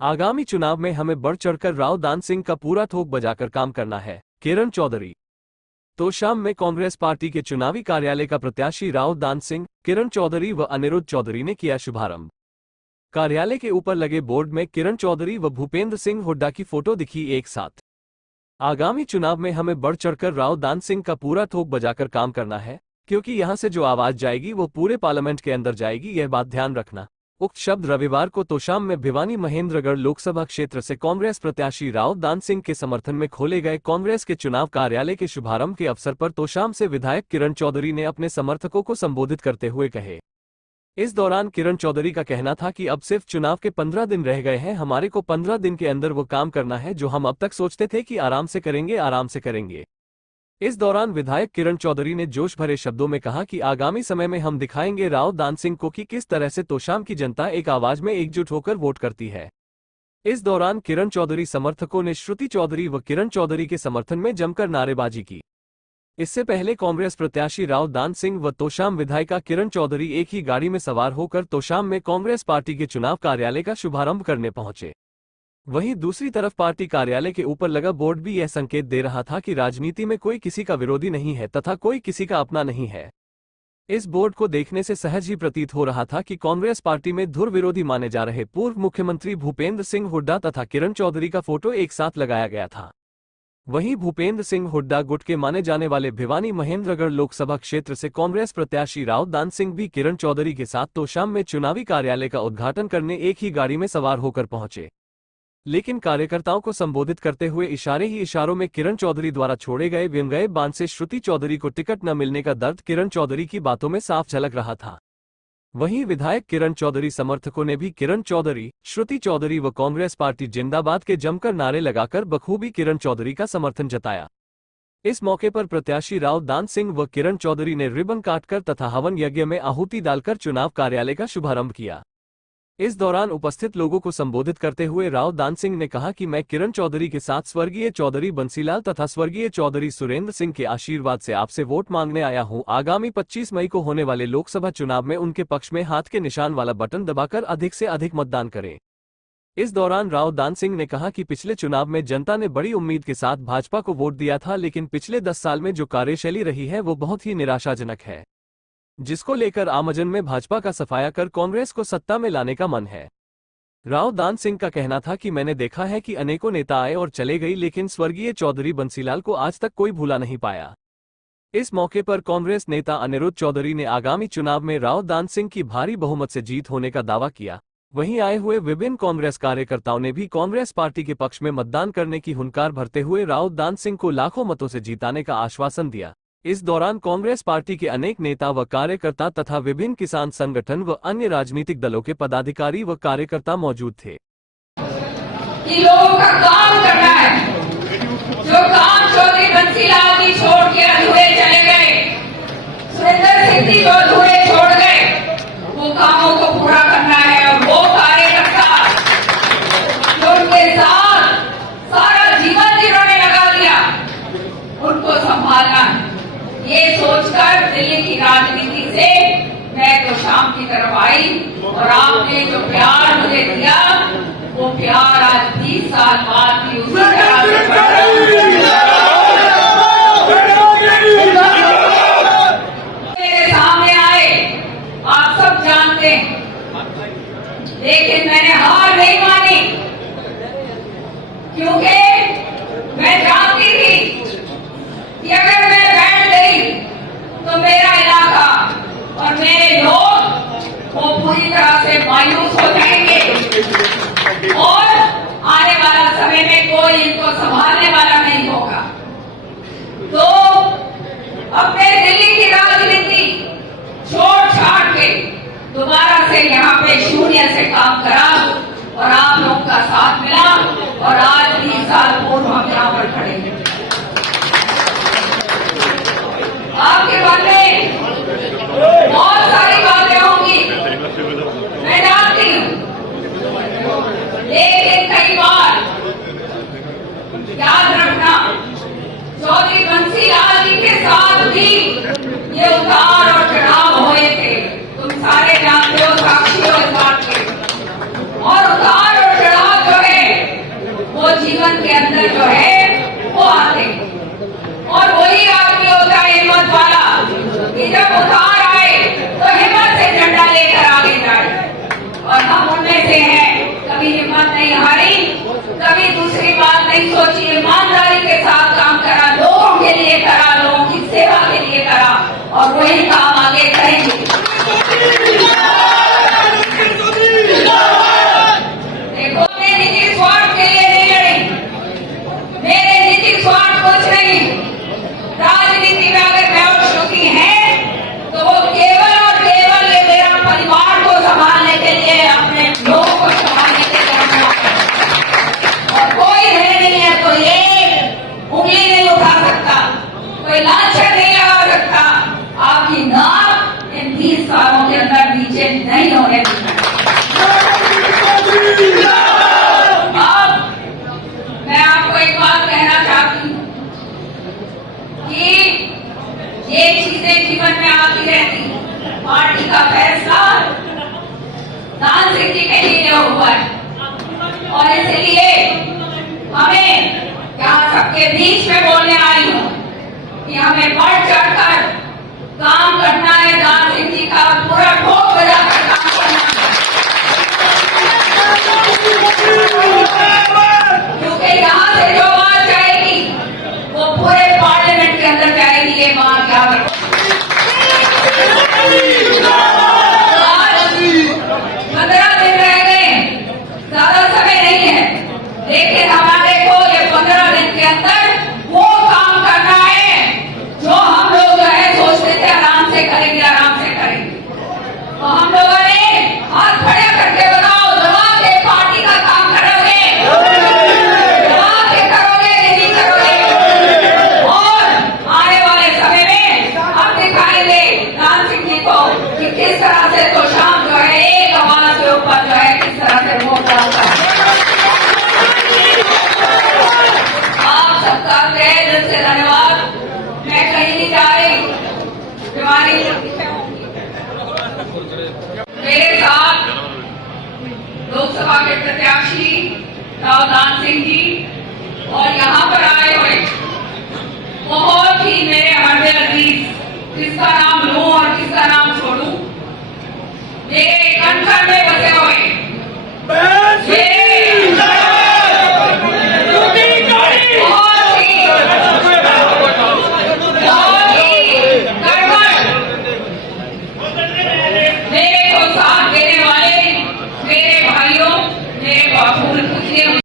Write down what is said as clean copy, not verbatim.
आगामी चुनाव में हमें बढ़ चढ़कर राव दान सिंह का पूरा थोक बजाकर काम करना है। किरण चौधरी। तोशाम में कांग्रेस पार्टी के चुनावी कार्यालय का प्रत्याशी राव दान सिंह, किरण चौधरी व अनिरुद्ध चौधरी ने किया शुभारंभ। कार्यालय के ऊपर लगे बोर्ड में किरण चौधरी व भूपेंद्र सिंह हुड्डा की फोटो दिखी एक साथ। आगामी चुनाव में हमें बढ़ चढ़कर राव दान सिंह का पूरा थोक बजाकर काम करना है, क्योंकि यहां से जो आवाज जाएगी वो पूरे पार्लियामेंट के अंदर जाएगी, यह बात ध्यान रखना। उक्त शब्द रविवार को तोशाम में भिवानी महेंद्रगढ़ लोकसभा क्षेत्र से कांग्रेस प्रत्याशी राव दान सिंह के समर्थन में खोले गए कांग्रेस के चुनाव कार्यालय के शुभारंभ के अवसर पर तोशाम से विधायक किरण चौधरी ने अपने समर्थकों को संबोधित करते हुए कहे। इस दौरान किरण चौधरी का कहना था कि अब सिर्फ चुनाव के 15 दिन रह गए हैं, हमारे को 15 दिन के अंदर वो काम करना है जो हम अब तक सोचते थे कि आराम से करेंगे। इस दौरान विधायक किरण चौधरी ने जोश भरे शब्दों में कहा कि आगामी समय में हम दिखाएंगे राव दान सिंह को कि किस तरह से तोशाम की जनता एक आवाज में एकजुट होकर वोट करती है। इस दौरान किरण चौधरी समर्थकों ने श्रुति चौधरी व किरण चौधरी के समर्थन में जमकर नारेबाजी की। इससे पहले कांग्रेस प्रत्याशी राव दान सिंह व तोशाम विधायिका किरण चौधरी एक ही गाड़ी में सवार होकर तोशाम में कांग्रेस पार्टी के चुनाव कार्यालय का शुभारंभ करने पहुंचे। वहीं दूसरी तरफ पार्टी कार्यालय के ऊपर लगा बोर्ड भी यह संकेत दे रहा था कि राजनीति में कोई किसी का विरोधी नहीं है तथा कोई किसी का अपना नहीं है। इस बोर्ड को देखने से सहज ही प्रतीत हो रहा था कि कांग्रेस पार्टी में धुर विरोधी माने जा रहे पूर्व मुख्यमंत्री भूपेंद्र सिंह हुड्डा तथा किरण चौधरी का फोटो एक साथ लगाया गया था। वहीं भूपेंद्र सिंह हुड्डा गुट के माने जाने वाले भिवानी महेंद्रगढ़ लोकसभा क्षेत्र से कांग्रेस प्रत्याशी राव दान सिंह भी किरण चौधरी के साथ तोशाम में चुनावी कार्यालय का उद्घाटन करने एक ही गाड़ी में सवार होकर पहुंचे। लेकिन कार्यकर्ताओं को संबोधित करते हुए इशारे ही इशारों में किरण चौधरी द्वारा छोड़े गए व्यंग्य बाण से श्रुति चौधरी को टिकट न मिलने का दर्द किरण चौधरी की बातों में साफ झलक रहा था। वहीं विधायक किरण चौधरी समर्थकों ने भी किरण चौधरी, श्रुति चौधरी व कांग्रेस पार्टी जिंदाबाद के जमकर नारे लगाकर बखूबी किरण चौधरी का समर्थन जताया। इस मौके पर प्रत्याशी राव दान सिंह व किरण चौधरी ने रिबन काटकर तथा हवन यज्ञ में आहुति डालकर चुनाव कार्यालय का शुभारंभ किया। इस दौरान उपस्थित लोगों को संबोधित करते हुए राव दान सिंह ने कहा कि मैं किरण चौधरी के साथ स्वर्गीय चौधरी बंसीलाल तथा स्वर्गीय चौधरी सुरेंद्र सिंह के आशीर्वाद से आपसे वोट मांगने आया हूं। आगामी 25 मई को होने वाले लोकसभा चुनाव में उनके पक्ष में हाथ के निशान वाला बटन दबाकर अधिक से अधिक मतदान करें। इस दौरान राव दान सिंह ने कहा कि पिछले चुनाव में जनता ने बड़ी उम्मीद के साथ भाजपा को वोट दिया था, लेकिन पिछले 10 साल में जो कार्यशैली रही है वो बहुत ही निराशाजनक है, जिसको लेकर आमजन में भाजपा का सफाया कर कांग्रेस को सत्ता में लाने का मन है। राव दान सिंह का कहना था कि मैंने देखा है कि अनेकों नेता आए और चले गई, लेकिन स्वर्गीय चौधरी बंसीलाल को आज तक कोई भूला नहीं पाया। इस मौके पर कांग्रेस नेता अनिरुद्ध चौधरी ने आगामी चुनाव में राव दान सिंह की भारी बहुमत से जीत होने का दावा किया। वहीं आए हुए विभिन्न कांग्रेस कार्यकर्ताओं ने भी कांग्रेस पार्टी के पक्ष में मतदान करने की हुंकार भरते हुए राव दान सिंह को लाखों मतों से जीताने का आश्वासन दिया। इस दौरान कांग्रेस पार्टी के अनेक नेता व कार्यकर्ता तथा विभिन्न किसान संगठन व अन्य राजनीतिक दलों के पदाधिकारी व कार्यकर्ता मौजूद थे। कि लोगों का काम करना है, जो काम चौधरी बंसीलाल जी छोड़ के अधूरे चले गए, सुरेंद्र सिंह जी को अधूरे छोड़ गए, वो कामों को पूरा करना है। और वो कार्यकर्ता जो उनके साथ सारा जीवन जिन्होंने लगा दिया, उनको संभालना है। ये सोचकर दिल्ली की राजनीति से मैं तो शाम की तरफ आई और आपने जो प्यार मुझे दिया, वो प्यार आज 30 साल बाद भी उसी तरह मेरे सामने आए, आप सब जानते हैं। लेकिन मैंने हार नहीं मानी, क्योंकि मैं जानती थी कि अगर मैं बैठ गई तो मेरा इलाका और मेरे लोग वो पूरी तरह से मायूस हो जाएंगे और आने वाला समय में कोई इनको संभालने वाला नहीं होगा। तो अपने दिल्ली की राजनीति छोड़ छाड़ के दोबारा से यहाँ पे शून्य से काम करा और आप लोग का साथ मिला और आज 20 साल पूर्व हम यहाँ पर खड़े हैं। आपके मन में बहुत सारी बातें होंगी, मैं जानती हूँ, लेकिन कई बार याद रखना, चौधरी बंसीलाल जी के साथ भी ये उतार और चढ़ाव हुए थे। तुम सारे जानते हो, साक्षी हो इस बात के। और उतार और चढ़ाव और वही काम आगे करेंगे। देखो, मैं निजी स्वार्थ के लिए नहीं लड़ी, मेरे निजी स्वार्थ कुछ नहीं। राजनीति में अगर मैं और श्रुति है तो वो केवल और केवल ये मेरा परिवार को संभालने के लिए, अपने लोगों को संभालने के लिए हूं। और कोई है नहीं है तो ये उंगली नहीं उठा सकता, कोई लांछन नहीं लगा सकता, आपकी नाक इन 20 सालों के अंदर नीचे नहीं होने देना। अब मैं आपको एक बात कहना चाहती हूँ कि ये चीजें जीवन में आती रहती। पार्टी का फैसला दान सिंह जी के लिए हुआ है और इसलिए हमें यहाँ सबके बीच में बोलने आई हूँ कि हमें बढ़ चढ़कर काम करना है, दान सिंह जी का पूरा ठोक बजाकर काम करना है। क्योंकि यहाँ से जो बात जाएगी वो पूरे पार्लियामेंट के अंदर जाएगी, ये बात याद रखो। आज 15 दिन रह गए, ज्यादा समय नहीं है, लेकिन हमारे को ये 15 दिन के अंदर वो काम करना है जो हम लोग जो है सोचते थे आराम से करेंगे, आराम से करेंगे। तो हम लोगों ने हाथ खड़े करके बताओ, दबा के पार्टी का काम करोगे, दबा के करोगे, नहीं करोगे। और आने वाले समय में हम दिखाएंगे दान सिंह जी को कि किस तरह से तो शाम जो है एक आवाज के ऊपर जो है किस तरह से वोट डालता है। आप सबका तहे दिल से धन्यवाद। मैं कहीं नहीं जा रही, बीमारी मेरे साथ लोकसभा के प्रत्याशी राव दान सिंह